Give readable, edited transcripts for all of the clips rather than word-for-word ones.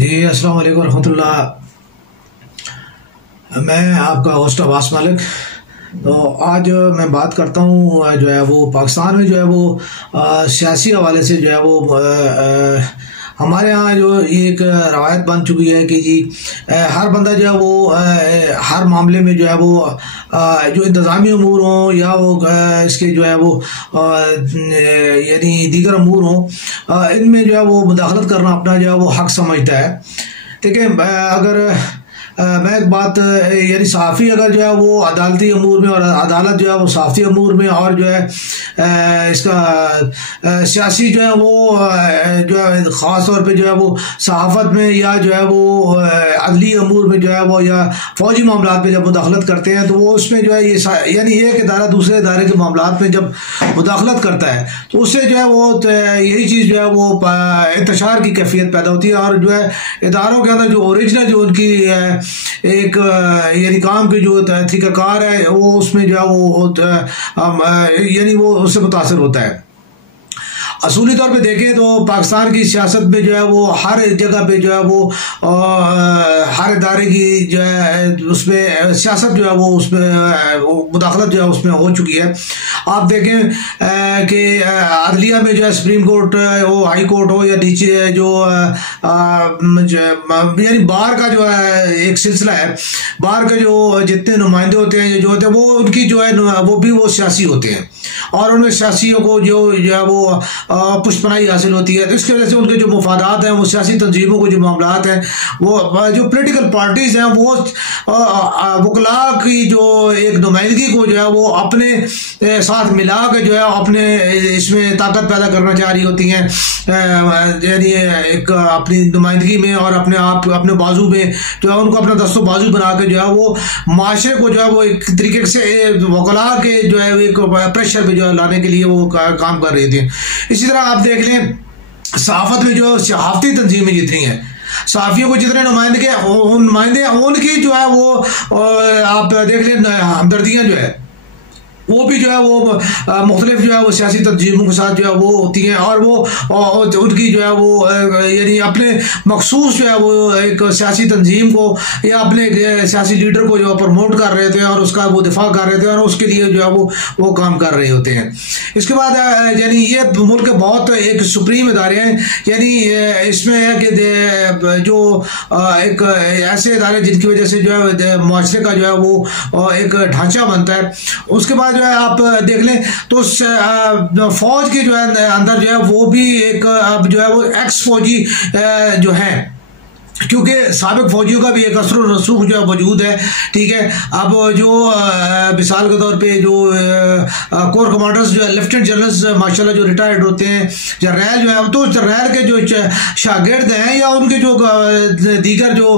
जी अस्सलाम वालेकुम रहमतुल्लाह। मैं आपका होस्ट अब्बास मलिक। तो आज मैं बात करता हूँ जो है वो पाकिस्तान में जो है वो सियासी हवाले से जो है वो हमारे यहाँ जो एक रवायत बन चुकी है कि जी हर बंदा जो है वो हर मामले में जो है वो जो इंतज़ामी अमूर हों या वो इसके जो है वो यानी दीगर अमूर हों, इनमें जो है वो मुदाखलत करना अपना जो है वो हक समझता है। देखिए अगर मैं एक बात यानी सहाफ़ी अगर जो है वो अदालती अमूर में और अदालत जो है वो सहाफ़ी अमूर में और जो है इसका सियासी जो है वो जो है ख़ास तौर पे जो है वो सहाफ़त में या जो है वो अदली अमूर में जो है वो या फ़ौजी मामलात में जब मुदाखलत करते हैं तो वो उसमें जो है ये यानी एक इदारा दूसरे इदारे के मामलात में जब मुदाखलत करता है तो उससे जो है वो यही चीज़ जो है वो इंतशार की कैफियत पैदा होती है और जो है इदारों के अंदर जो ओरिजिनल जो उनकी एक यानी काम के जो तरीक़ाकार है वो उसमें जो है वो यानी वो उससे मुतासर होता है। असूली तौर पे देखें तो पाकिस्तान की सियासत में जो है वो हर जगह पे जो है वो हर इदारे की जो है उसमें सियासत जो है वो उसमें मुदाखलत जो है उसमें हो चुकी है। आप देखें कि अदलिया में जो है सुप्रीम कोर्ट हो, हाई कोर्ट हो या नीचे जो यानी बार का जो है एक सिलसिला है, बार के जो जितने नुमाइंदे होते हैं जो होते हैं वो उनकी जो है वो भी वो सियासी होते हैं और उनमें सियासियों को जो है वो पुष्पनाई हासिल होती है। तो इसकी वजह से उनके जो मफादात हैं वो सियासी तंजीमों को जो मामलात हैं वो जो पोलिटिकल पार्टीज हैं वो वकला की जो एक नुमाइंदगी को जो है वो अपने साथ मिला के जो है अपने इसमें ताकत पैदा करना चाह रही होती हैं, यानी एक अपनी नुमाइंदगी में और अपने आप अपने बाजू में जो है उनको अपना दस्तों बाजू बना के जो है वो माशरे को जो है वो एक तरीके से वकला के जो है एक प्रेशर पे जो है लाने के लिए वो काम कर रही थी। इसी तरह आप देख लें सहाफत में जो सहाफती तंजीमें जितनी हैं, सहाफियों को जितने नुमाइंदे उनकी जो है वो आप देख लें हमदर्दियाँ जो है वो भी जो है वो मुख्तलिफ जो है वो सियासी तंजीमों के साथ जो है वो होती हैं और वो उनकी जो है वो यानी अपने मखसूस जो है वो एक सियासी तंजीम को या अपने सियासी लीडर को जो प्रमोट कर रहे थे और उसका वो दिफा कर रहे थे और उसके लिए जो है वो काम कर रहे होते हैं। इसके बाद यानी ये मुल्क के बहुत एक सुप्रीम इदारे हैं, यानी इसमें है कि जो एक ऐसे इदारे जिनकी वजह से जो है मुआशरे का जो है वो एक ढांचा बनता है। उसके बाद जो है आप देख लें तो फौज के जो है अंदर जो है वो भी एक अब जो है वो एक्स फौजी जो है, क्योंकि साबिक फौजियों का भी एक असर रसूख जो है मौजूद है। ठीक है, अब जो मिसाल के तौर पे जो कोर कमांडर्स जो है लेफ्टिनेंट जनरल्स माशाल्लाह जो रिटायर्ड होते हैं, जर्नैल जो है तो जर्नैल के जो शागिर्द हैं या उनके जो दीगर जो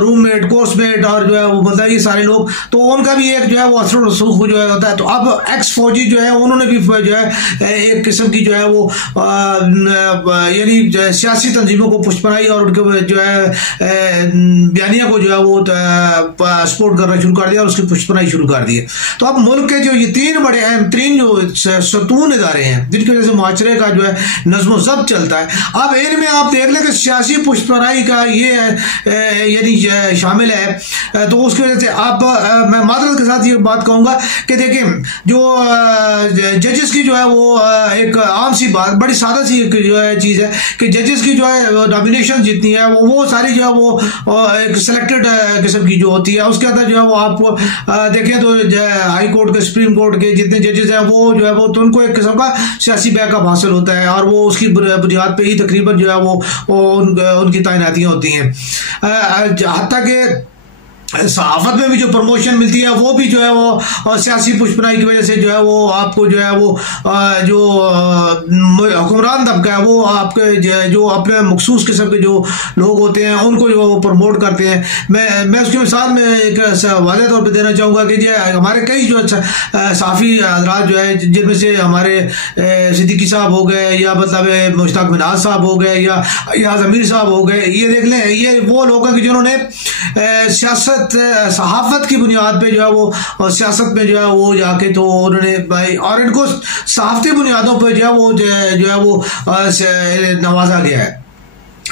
रूममेट कोर्समेट और जो है वो मतलब ये सारे लोग, तो उनका भी एक जो है वो असर रसूख जो है होता है। तो अब एक्स फौजी जो है उन्होंने भी जो है एक किस्म की जो है वो यानी सियासी तंजीमों को पुष्पनाई और उनके जो है बयानिया को जो है वो सपोर्ट करना शुरू कर दिया और उसकी पुष्पनाई शुरू कर दी है। तो अब मुल्क के जो ये तीन बड़े अहम तीन जो सतून इदारे हैं जिनकी वजह से मुआशरे का जो है नज़्म ज़ब्त चलता है, अब इनमें आप देख लें कि सियासी पुष्पनाई का ये यानी शामिल है। तो उसकी वजह से आप मैं मादरत के साथ ये बात कहूँगा कि देखें जो जजेस की जो है वो एक आम सी बात बड़ी सादा सी जो है चीज़ है कि जजेस की जो है नॉमिनेशन जितनी है वो सारी जो है वो एक सिलेक्टेड किस्म की जो होती है, उसके अंदर जो है वो आप देखें तो हाई कोर्ट के सुप्रीम कोर्ट के जितने जजेस हैं वो जो है वो तो उनको एक किस्म का सियासी बैकअप हासिल होता है और वो उसकी बुनियाद पे ही तकरीबन जो है वो उनकी तैनातियाँ होती हैं। हत्ता के सहाफत में भी जो प्रमोशन मिलती है वो भी जो है वो सियासी पुष्पनाई की वजह से जो है वो आपको जो है वो जो हुक्मरान तबका है वो आपके जो अपने मखसूस किस्म के जो लोग होते हैं उनको जो वो प्रमोट करते हैं। मैं उसके मिसाल में एक वाज़ेह तौर पे देना चाहूँगा कि जो हमारे कई जो सहाफ़ी हज़रात जो है जिनमें से हमारे सिद्दीकी साहब हो गए या मतलब मुश्ताक मिनाज साहब हो गए या ज़मीर साहब हो गए, ये देख लें ये वो लोग हैं कि जिन्होंने सियासत सहाफत की बुनियाद पे जो है वो सियासत में जो है वो जाके तो उन्होंने भाई और इनको सहाफती बुनियादों पे जो है वो नवाजा गया है।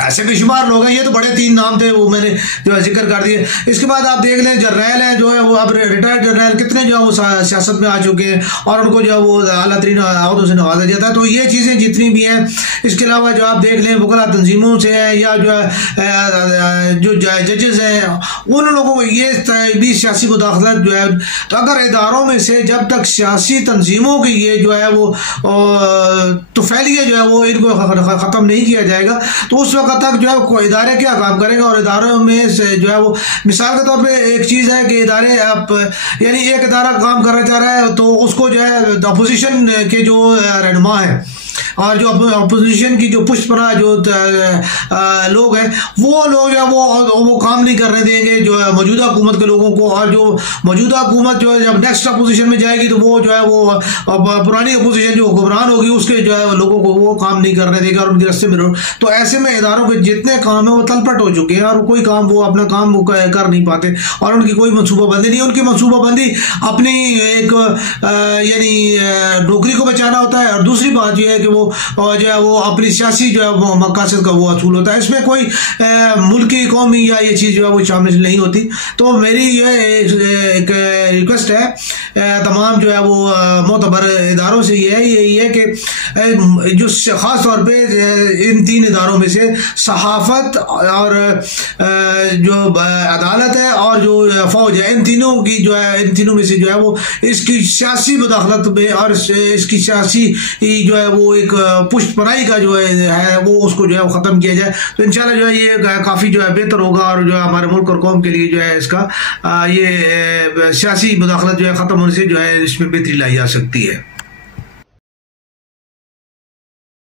ऐसे बेशुमार लोग हैं। ये तो बड़े 3 नाम थे, वो मैंने जो है जिक्र कर दिए। इसके बाद आप देख लें जर्नैल हैं जो है वो अब रिटायर्ड जर्नैल कितने जो है वो सियासत में आ चुके हैं और उनको जो है वो आला तरीन अहदों से नवाजा जाता है। तो ये चीज़ें जितनी भी हैं, इसके अलावा जो आप देख लें वकला तंजीमों से है या जो है जो जजेस हैं, उन लोगों को ये भी सियासी मुदाखलत जो है, तो अगर इदारों में से जब तक सियासी तंजीमों की ये जो है वो तुफैलिया जो है वो इनको ख़त्म नहीं किया जाएगा, तो उस वक्त तक जो है कोई इदारे क्या काम करेंगे। और इदारों में से जो है वो मिसाल के तौर पे एक चीज़ है कि इदारे आप यानी एक इदारा काम करना चाह रहा है तो उसको जो है अपोजिशन के जो रहनुमा है और जो अपोजिशन की जो पुष्परा जो लोग हैं वो लोग जो वो काम नहीं करने देंगे जो है मौजूदा हुकूमत के लोगों को। और जो मौजूदा हुकूमत जो है जब नेक्स्ट अपोजिशन में जाएगी तो वो जो है वो पुरानी अपोजिशन जो हुक्मरान होगी उसके जो है लोगों को वो काम नहीं करने देगा और उनके रास्ते में तो ऐसे में इदारों के जितने काम है वो तलपट हो चुके हैं और कोई काम वो अपना काम वो कर नहीं पाते और उनकी कोई मनसूबाबंदी नहीं। उनकी मनसूबाबंदी अपनी एक यानी नौकरी को बचाना होता है और दूसरी बात यह है कि वो जो है वो अपनी सियासी जो है मकासद का वो असूल होता है। इसमें कोई मुल्की कौमी या ये चीज़ जो है वो शामिल नहीं होती। तो मेरी ये एक रिक्वेस्ट है तमाम जो है वो मोतबर इदारों से यही है कि जो ख़ास तौर पे इन 3 इदारों में से सहाफ़त और जो अदालत है और जो फौज है, इन तीनों की जो है इन तीनों में से जो है वो इसकी सियासी मुदाखलत में और इसकी सियासी जो है वो एक पुष्ट पनाही का जो है वो उसको जो है वो ख़त्म किया जाए तो इंशाल्लाह जो है ये काफ़ी जो है बेहतर होगा और जो है हमारे मुल्क और कौम के लिए जो है इसका ये सियासी मुदाखलत जो है ख़त्म होने से जो है इसमें बेहतरी लाई जा सकती है।